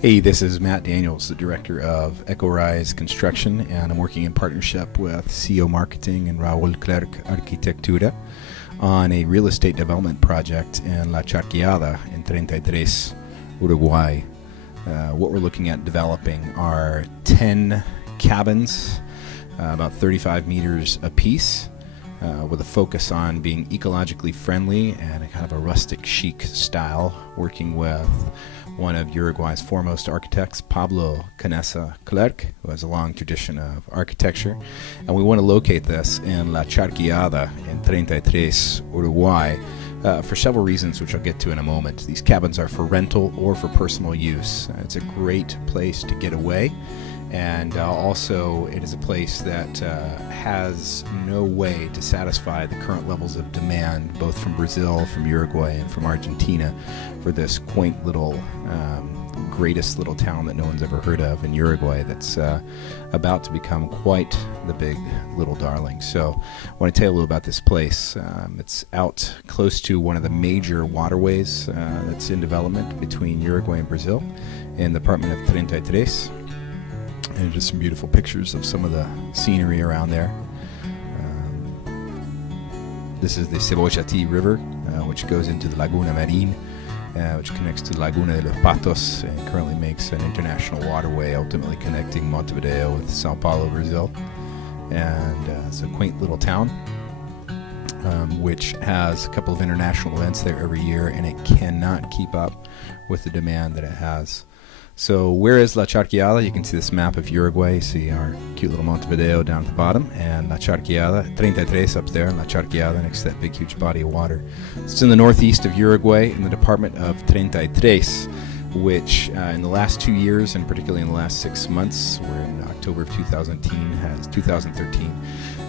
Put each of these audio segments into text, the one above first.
Hey, this is Matt Daniels, the director of EcoRise Construction, and I'm working in partnership with Cielo Marketing and Raúl Clerc Arquitectura on a real estate development project in La Charqueada in 33, Uruguay. What we're looking at developing are 10 cabins, about 35 meters apiece, with a focus on being ecologically friendly and a kind of a rustic chic style, working with one of Uruguay's foremost architects, Pablo Canessa Clerc, who has a long tradition of architecture. And we want to locate this in La Charqueada in 33, Uruguay, for several reasons, which I'll get to in a moment. These cabins are for rental or for personal use. It's a great place to get away. And also, it is a place that has no way to satisfy the current levels of demand, both from Brazil, from Uruguay, and from Argentina, for this quaint little, greatest little town that no one's ever heard of in Uruguay that's about to become quite the big little darling. So I want to tell you a little about this place. It's out close to one of the major waterways that's in development between Uruguay and Brazil in the department of 33. And just some beautiful pictures of some of the scenery around there. This is the Cebollati River, which goes into the Laguna Marine, which connects to the Laguna de los Patos and currently makes an international waterway, ultimately connecting Montevideo with Sao Paulo, Brazil. And it's a quaint little town, which has a couple of international events there every year, and it cannot keep up with the demand that it has. So where is La Charqueada? You can see this map of Uruguay. You see our cute little Montevideo down at the bottom, and La Charqueada, 33 up there, and La Charqueada next to that big huge body of water. It's in the northeast of Uruguay in the department of 33, which in the last 2 years, and particularly in the last 6 months, we're in October of 2013,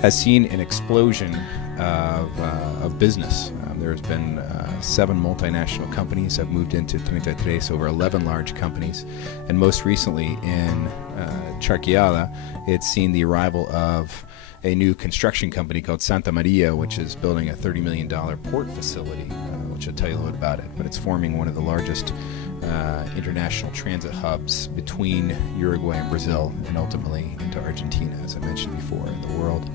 has seen an explosion of business. There's been 7 multinational companies have moved into 33, over 11 large companies. And most recently in Charqueada, it's seen the arrival of a new construction company called Santa Maria, which is building a $30 million port facility, which I'll tell you a little bit about it. But it's forming one of the largest international transit hubs between Uruguay and Brazil, and ultimately into Argentina, as I mentioned before, in the world.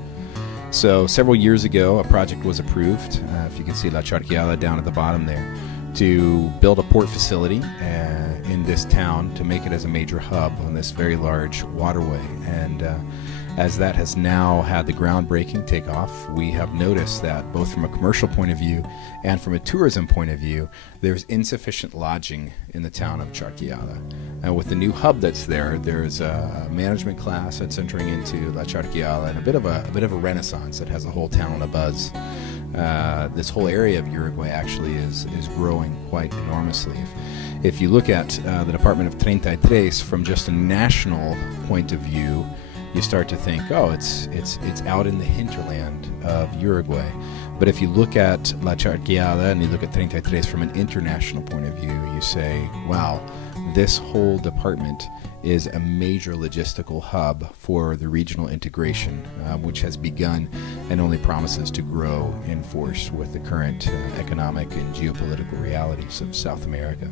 So several years ago, a project was approved, if you can see La Charqueada down at the bottom there, to build a port facility in this town to make it as a major hub on this very large waterway. And as that has now had the groundbreaking take off, we have noticed that both from a commercial point of view and from a tourism point of view, there's insufficient lodging in the town of Charqueada. And with the new hub that's there, there's a management class that's entering into La Charqueada, and a bit of a renaissance that has the whole town abuzz. This whole area of Uruguay actually is growing quite enormously. If you look at the department of 33 from just a national point of view, you start to think, oh, it's out in the hinterland of Uruguay. But if you look at La Charqueada and you look at 33 from an international point of view, you say, wow, this whole department is a major logistical hub for the regional integration, which has begun and only promises to grow in force with the current economic and geopolitical realities of South America.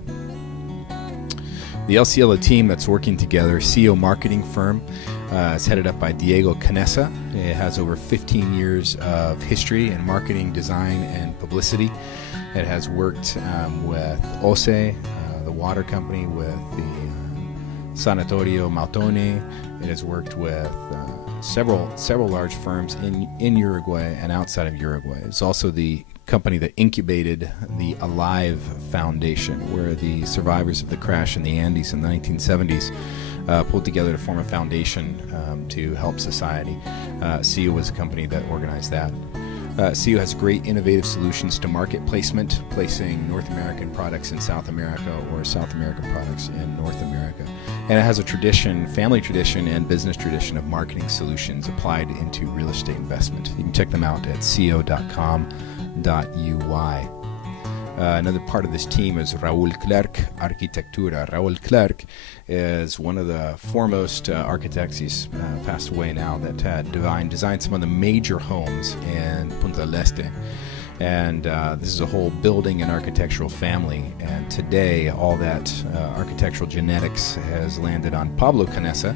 The El Cielo team that's working together, Cielo Marketing firm, is headed up by Diego Canessa. It has over 15 years of history in marketing, design, and publicity. It has worked with OCE, the water company, with the Sanatorio Maltone. It has worked with several large firms in Uruguay and outside of Uruguay. It's also the company that incubated the Alive Foundation, where the survivors of the crash in the Andes in the 1970s pulled together to form a foundation to help society. Cielo was a company that organized that. Cielo has great innovative solutions to market placement, placing North American products in South America or South American products in North America. And it has a tradition, family tradition, and business tradition of marketing solutions applied into real estate investment. You can check them out at co.com.uy. Another part of this team is Raúl Clerc Arquitectura. Raúl Clerc is one of the foremost architects. He's passed away now, that had designed some of the major homes in Punta del Este. And this is a whole building and architectural family. And today, all that architectural genetics has landed on Pablo Canessa,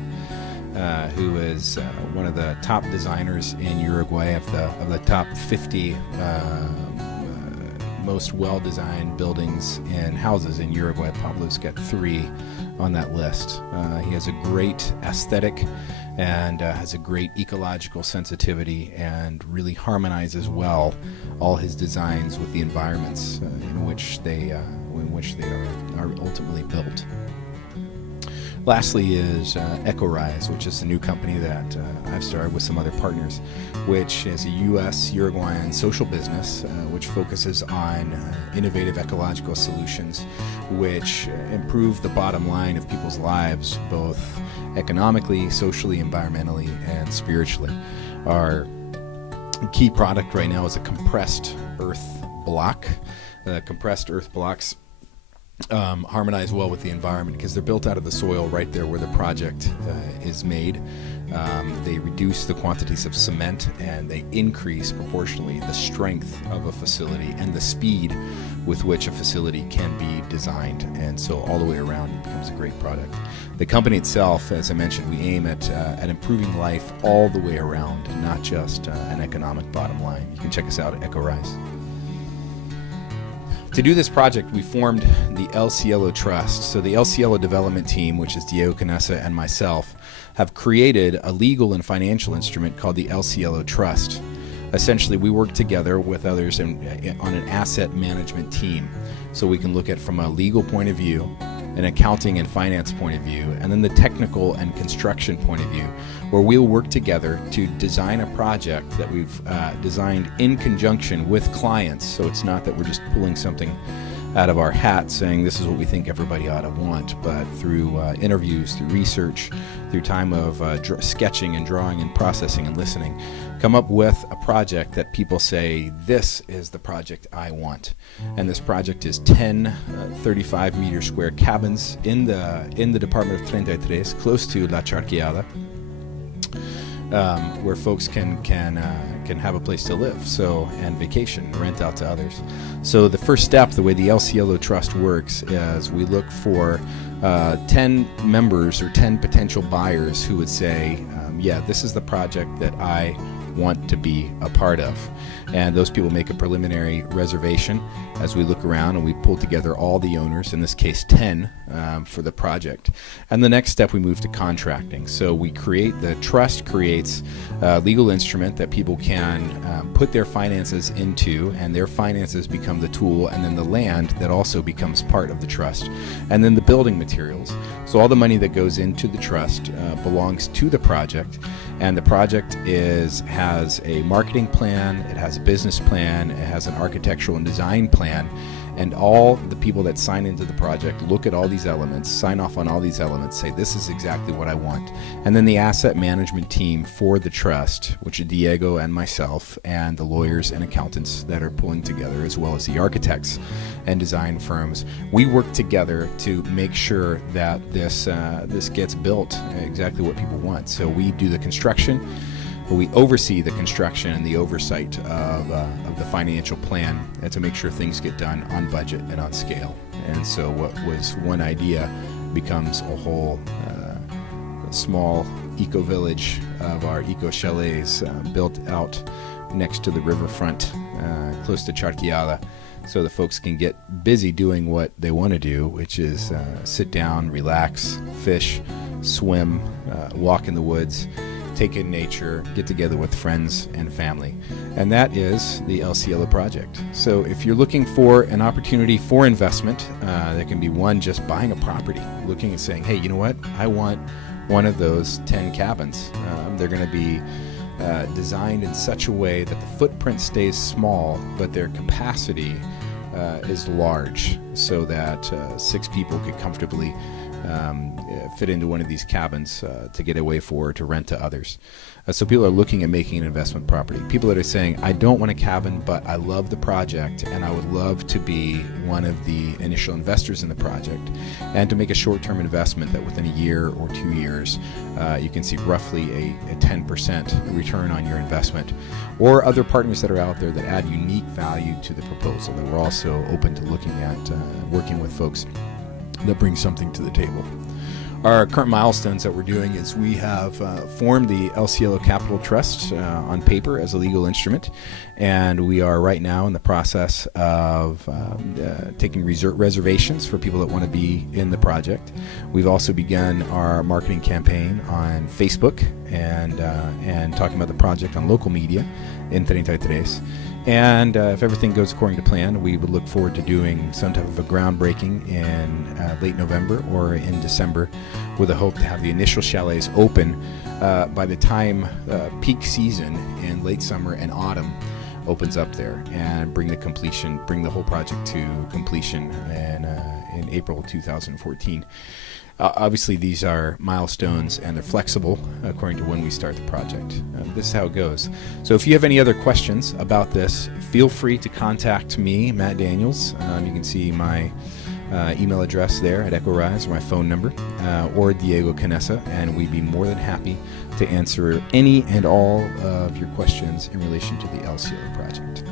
who is one of the top designers in Uruguay, of the top 50 most well-designed buildings and houses in Uruguay. Pablo's got 3 on that list. He has a great aesthetic and has a great ecological sensitivity, and really harmonizes well all his designs with the environments in which they are ultimately built. Lastly is EcoRise, which is a new company that I've started with some other partners, which is a U.S. Uruguayan social business which focuses on innovative ecological solutions which improve the bottom line of people's lives, both economically, socially, environmentally, and spiritually. Our key product right now is a compressed earth block. Compressed earth blocks harmonize well with the environment because they're built out of the soil right there where the project is made. They reduce the quantities of cement, and they increase proportionally the strength of a facility and the speed with which a facility can be designed. And so all the way around it becomes a great product. The company itself, as I mentioned, we aim at improving life all the way around, not just an economic bottom line. You can check us out at EcoRise. To do this project, we formed the El Cielo Trust. So the El Cielo development team, which is Diego Canessa and myself, have created a legal and financial instrument called the El Cielo Trust. Essentially, we work together with others on an asset management team. So we can look at from a legal point of view, an accounting and finance point of view, and then the technical and construction point of view, where we'll work together to design a project that we've designed in conjunction with clients. So it's not that we're just pulling something out of our hat saying this is what we think everybody ought to want, but through interviews, through research, through time of sketching and drawing and processing and listening, come up with a project that people say, this is the project I want. And this project is 10 35-meter square cabins in the department of 33, close to La Charqueada, where folks can have a place to live, and vacation, rent out to others. So the first step, the way the El Cielo Trust works, is we look for 10 members or 10 potential buyers who would say, yeah, this is the project that I want to be a part of. And those people make a preliminary reservation as we look around, and we pull together all the owners, in this case 10, for the project. And the next step, we move to contracting. So the trust creates a legal instrument that people can put their finances into, and their finances become the tool, and then the land that also becomes part of the trust, and then the building materials. So all the money that goes into the trust belongs to the project, and the project has a marketing plan, it has a business plan, it has an architectural and design plan, and all the people that sign into the project look at all these elements, sign off on all these elements, say this is exactly what I want. And then the asset management team for the trust, which is Diego and myself, and the lawyers and accountants that are pulling together, as well as the architects and design firms, we work together to make sure that this gets built exactly what people want. So we do the construction, we oversee the construction and the oversight of the financial plan, and to make sure things get done on budget and on scale. And so what was one idea becomes a whole small eco-village of our eco-chalets built out next to the riverfront, close to Charqueada, so the folks can get busy doing what they want to do, which is sit down, relax, fish, swim, walk in the woods, take in nature, get together with friends and family. And that is the El Cielo project. So if you're looking for an opportunity for investment, that can be one, just buying a property, looking and saying, hey, you know what? I want one of those 10 cabins. They're going to be designed in such a way that the footprint stays small, but their capacity is large. so that 6 people could comfortably fit into one of these cabins to get away for or to rent to others. So people are looking at making an investment property. People that are saying, I don't want a cabin, but I love the project and I would love to be one of the initial investors in the project and to make a short-term investment that within a year or 2 years you can see roughly a 10% return on your investment, or other partners that are out there that add unique value to the proposal that we're also open to looking at working with folks that bring something to the table. Our current milestones that we're doing is we have formed the El Cielo Capital Trust on paper as a legal instrument, and we are right now in the process of taking reservations for people that want to be in the project. We've also begun our marketing campaign on Facebook and talking about the project on local media in 33. And if everything goes according to plan, we would look forward to doing some type of a groundbreaking in late November or in December, with a hope to have the initial chalets open by the time peak season in late summer and autumn opens up there, and bring the whole project to completion in April 2014. Obviously, these are milestones and they're flexible according to when we start the project. This is how it goes. So if you have any other questions about this, feel free to contact me, Matt Daniels. You can see my email address there at EcoRise, or my phone number, or Diego Canessa, and we'd be more than happy to answer any and all of your questions in relation to the El Cielo project.